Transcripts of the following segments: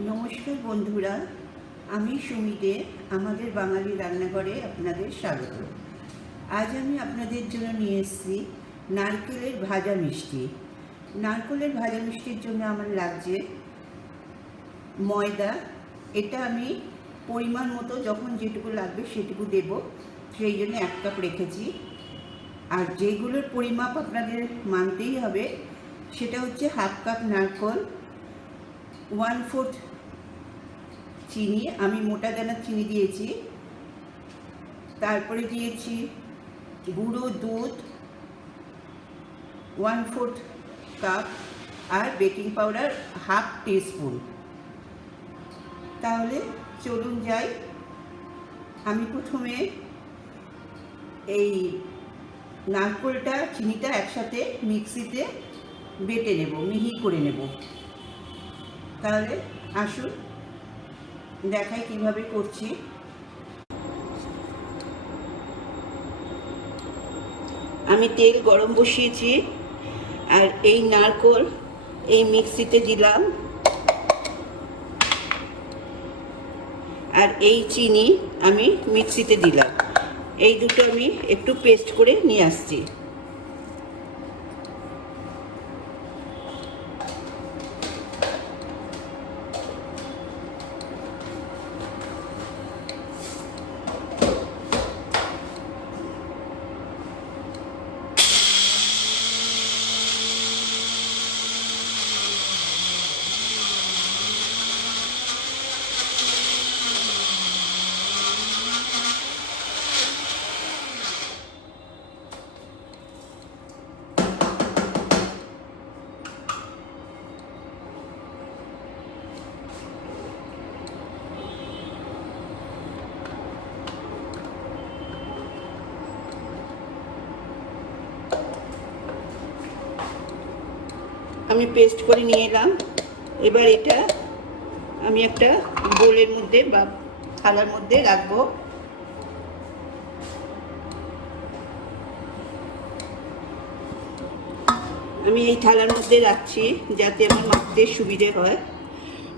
নমস্কার বন্ধুরা, আমি সুমিতে আমাদের বাঙালি রান্নাঘরে আপনাদের স্বাগত। আজ আমি আপনাদের জন্য নিয়ে এসেছি নারকেলের ভাজা মিষ্টি। নারকেলের ভাজা মিষ্টির জন্য আমার লাগছে ময়দা। এটা আমি পরিমাণ মতো যখন যেটুকু লাগবে সেটুকু দেব, সেই জন্য 1 কাপ রেখেছি। আর যেগুলোর পরিমাপ আপনাদের মানতেই হবে সেটা হচ্ছে 1/2 কাপ নারকেল, 1/4 চিনি, আমি মোটা দানার চিনি দিয়েছি। তারপরে দিয়েছি গুঁড়ো দুধ 1/4 কাপ আর বেকিং পাউডার 1/2 টিস্পুন। তাহলে চলুন যাই। আমি প্রথমে এই নারকেলটা চিনিটা একসাথে মিক্সিতে বেটে নেব, মিহি করে নেব। তাহলে আসুন দেখাই কিভাবে করছি। আমি তেল গরম বসিয়েছি আর এই নারকেল এই মিক্সিতে দিলাম, আর এই চিনি আমি মিক্সিতে দিলাম। এই দুটো আমি একটু পেস্ট করে নিয়ে আসছি। আমি পেস্ট করে নিয়ে এলাম। এবার এটা আমি একটা বোলের মধ্যে বা থালার মধ্যে রাখবো। আমি এই থালার মধ্যে রাখছি যাতে আমার মাখতে সুবিধে হয়।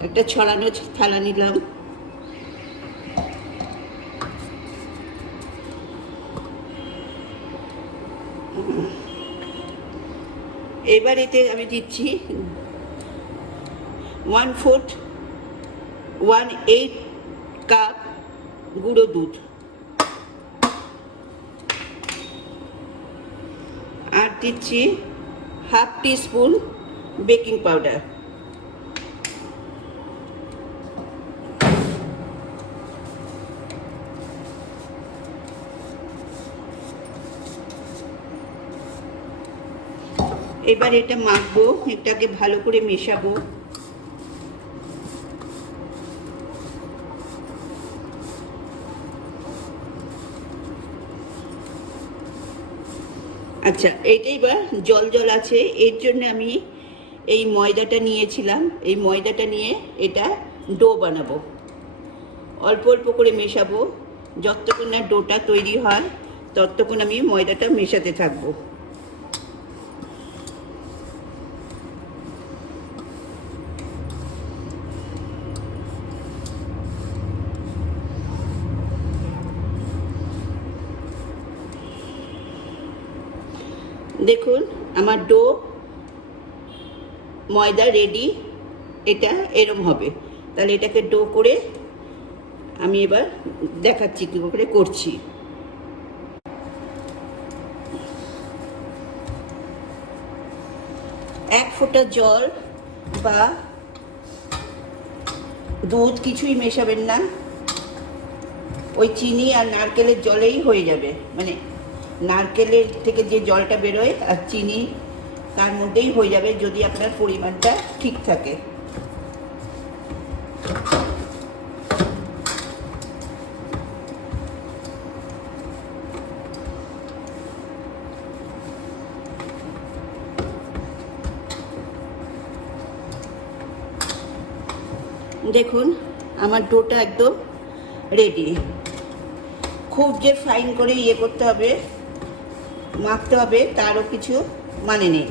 একটা ছড়ানো থালা নিলাম। এবার এতে আমি দিচ্ছি 1/8 কাপ গুঁড়ো দুধ, আর দিচ্ছি 1/2 টিস্পুন বেকিং পাউডার। এবার এটা মাখবো, এটাকে ভালো করে মেশাবো। আচ্ছা, এটা এবার জল জল আছে, এর জন্য আমি এই ময়দাটা নিয়েছিলাম। এই ময়দাটা নিয়ে এটা ডো বানাবো। অল্প অল্প করে মেশাবো, যতক্ষণ না ডোটা তৈরি হয় ততক্ষণ আমি ময়দাটা মেশাতে থাকবো। দেখুন আমার ডো ময়দা রেডি। এটা এরম হবে। তাহলে এটাকে ডো করে আমি এবার দেখাচ্ছি কী করে করছি। এক ফোঁটা জল বা দুধ কিছুই মেশাবেন না, ওই চিনি আর নারকেলের জলেই হয়ে যাবে। মানে নারকেলের থেকে যে জলটা বেরোয় আর চিনি তার মধ্যেই হয়ে যাবে, যদি আপনার পরিমাণটা ঠিক থাকে। দেখুন আমার ডোটা একদম রেডি। খুব যে ফাইন করে করতে হবে, মাখতে হবে, তারও কিছু মানে নেই।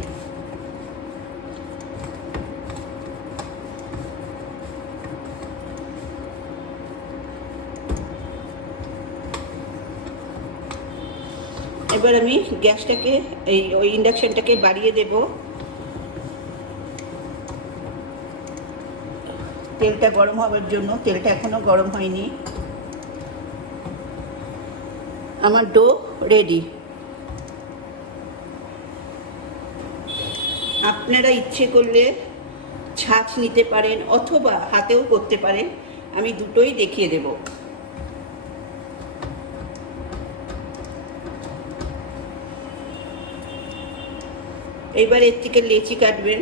এবার আমি গ্যাসটাকে ওই ইন্ডাকশনটাকে বাড়িয়ে দেব। তেলটা গরম হওয়ার জন্য, তেলটা এখনো গরম হয়নি। আমার ডো রেডি। আপনারা ইচ্ছে করলে ছাঁচ নিতে পারেন অথবা হাতেও করতে পারেন, আমি দুটোই দেখিয়ে দেব। এবার এর থেকে লেচি কাটবেন।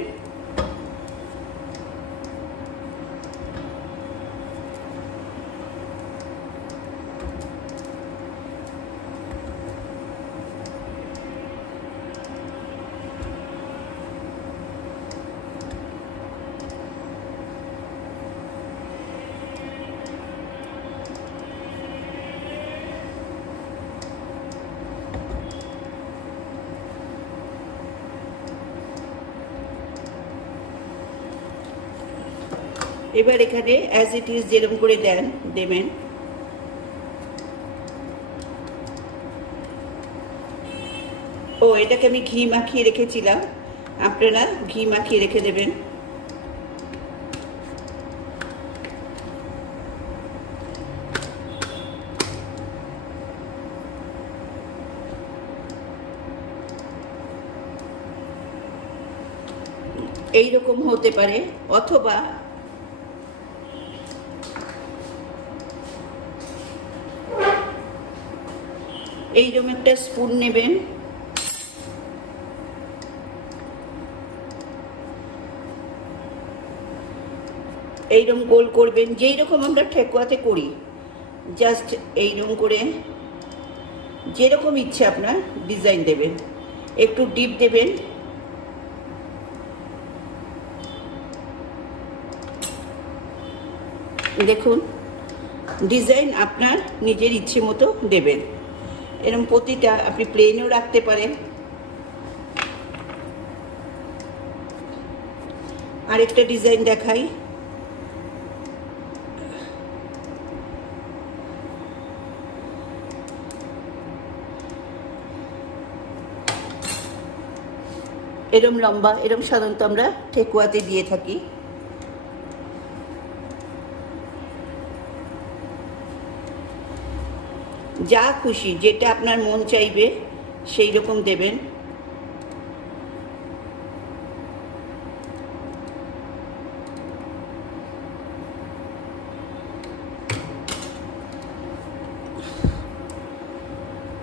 এবার এখানে অ্যাজ ইট ইজ যেরকম করে দেবেন। ও, এটাকে আমি ঘি মাখিয়ে রেখেছিলাম, আপনারা ঘি মাখিয়ে রেখে দেবেন। এইরকম হতে পারে, অথবা এইরকম একটা স্পুন নেবেন, এইরকম গোল করবেন, যেই রকম আমরা ঠেকুয়াতে করি, জাস্ট এইরকম করে যেরকম ইচ্ছে আপনার ডিজাইন দেবেন। একটু ডিপ দেবেন। দেখুন, ডিজাইন আপনার নিজের ইচ্ছে মতো দেবেন। এরকম প্রতিটা আপনি প্লেনও রাখতে পারেন। আরেকটা ডিজাইন দেখাই। এরম লম্বা, এরম সাধারণত আমরা ঠেকুয়াতে দিয়ে থাকি। যা খুশি, যেটা আপনার মন চাইবে সেই রকম দেবেন।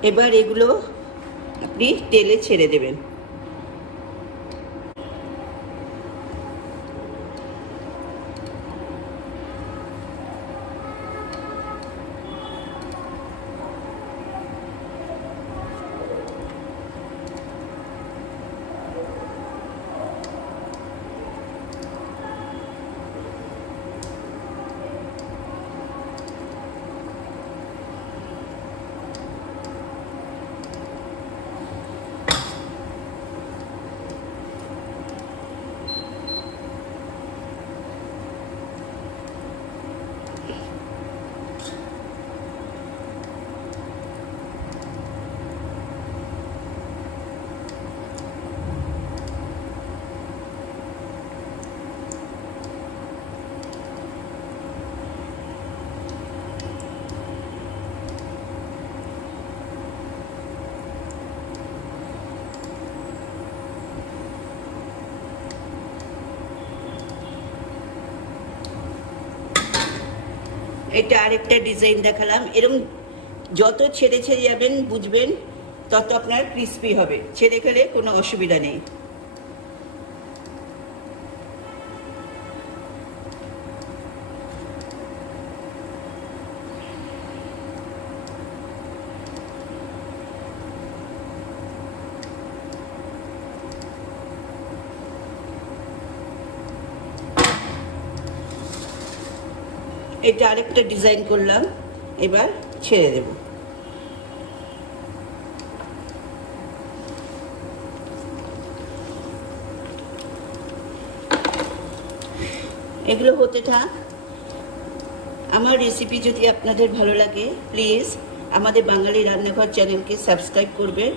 এবার এগুলো আপনি তেলে ছেড়ে দেবেন। এটা আরেকটা ডিজাইন দেখালাম। এরকম যত ছেড়ে ছেড়ে যাবেন বুঝবেন তত আপনার ক্রিস্পি হবে, ছেড়ে গেলে কোনো অসুবিধা নেই। এটা আরেকটা ডিজাইন করলাম, এবার ছেড়ে দেব। এগুলো হতে থাক। আমার রেসিপি যদি আপনাদের ভালো লাগে প্লিজ আমাদের বাঙালি রান্নাঘর চ্যানেলকে সাবস্ক্রাইব করবেন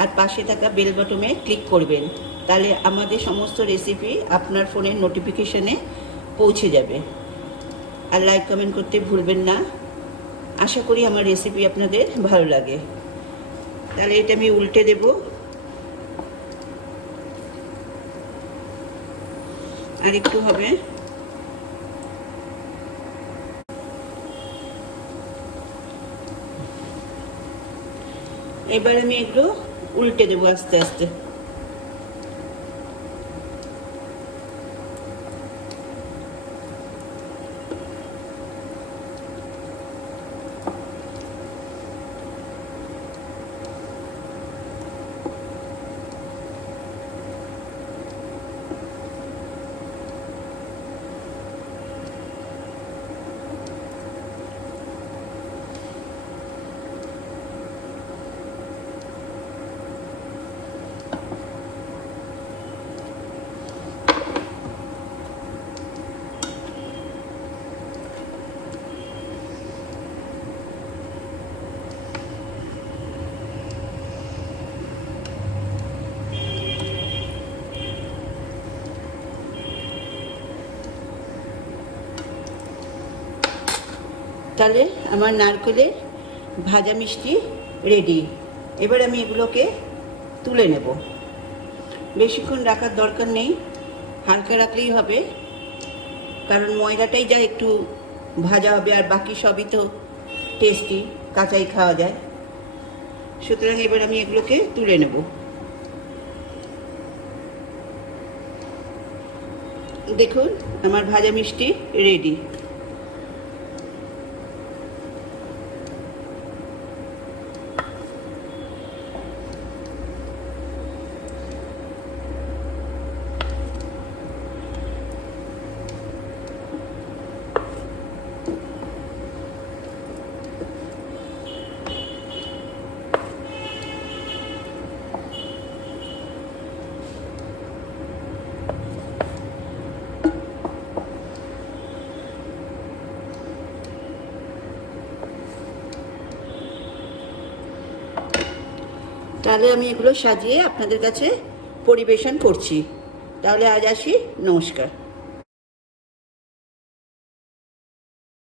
আর পাশে থাকা বেল বাটনে ক্লিক করবেন, তাহলে আমাদের সমস্ত রেসিপি আপনার ফোনের নোটিফিকেশনে পৌঁছে যাবে। আর লাইক কমেন্ট করতে ভুলবেন না। আশা করি আমার রেসিপি আপনাদের ভালো লাগে। তাহলে এটা আমি উল্টে দেব। আর একটু হবে। এবার আমি এগুলো উল্টে দেবো আস্তে আস্তে। তাহলে আমার নারকেলের ভাজা মিষ্টি রেডি। এবার আমি এগুলোকে তুলে নেব। বেশিক্ষণ রাখার দরকার নেই, হালকা রাখলেই হবে, কারণ ময়দাটাই যা একটু ভাজা হবে, আর বাকি সবই তো টেস্টি, কাঁচাই খাওয়া যায়। সুতরাং এবার আমি এগুলোকে তুলে নেব। দেখুন আমার ভাজা মিষ্টি রেডি। তাহলে আমি এগুলো সাজিয়ে আপনাদের কাছে পরিবেশন করছি। তাহলে আজ আসি, নমস্কার।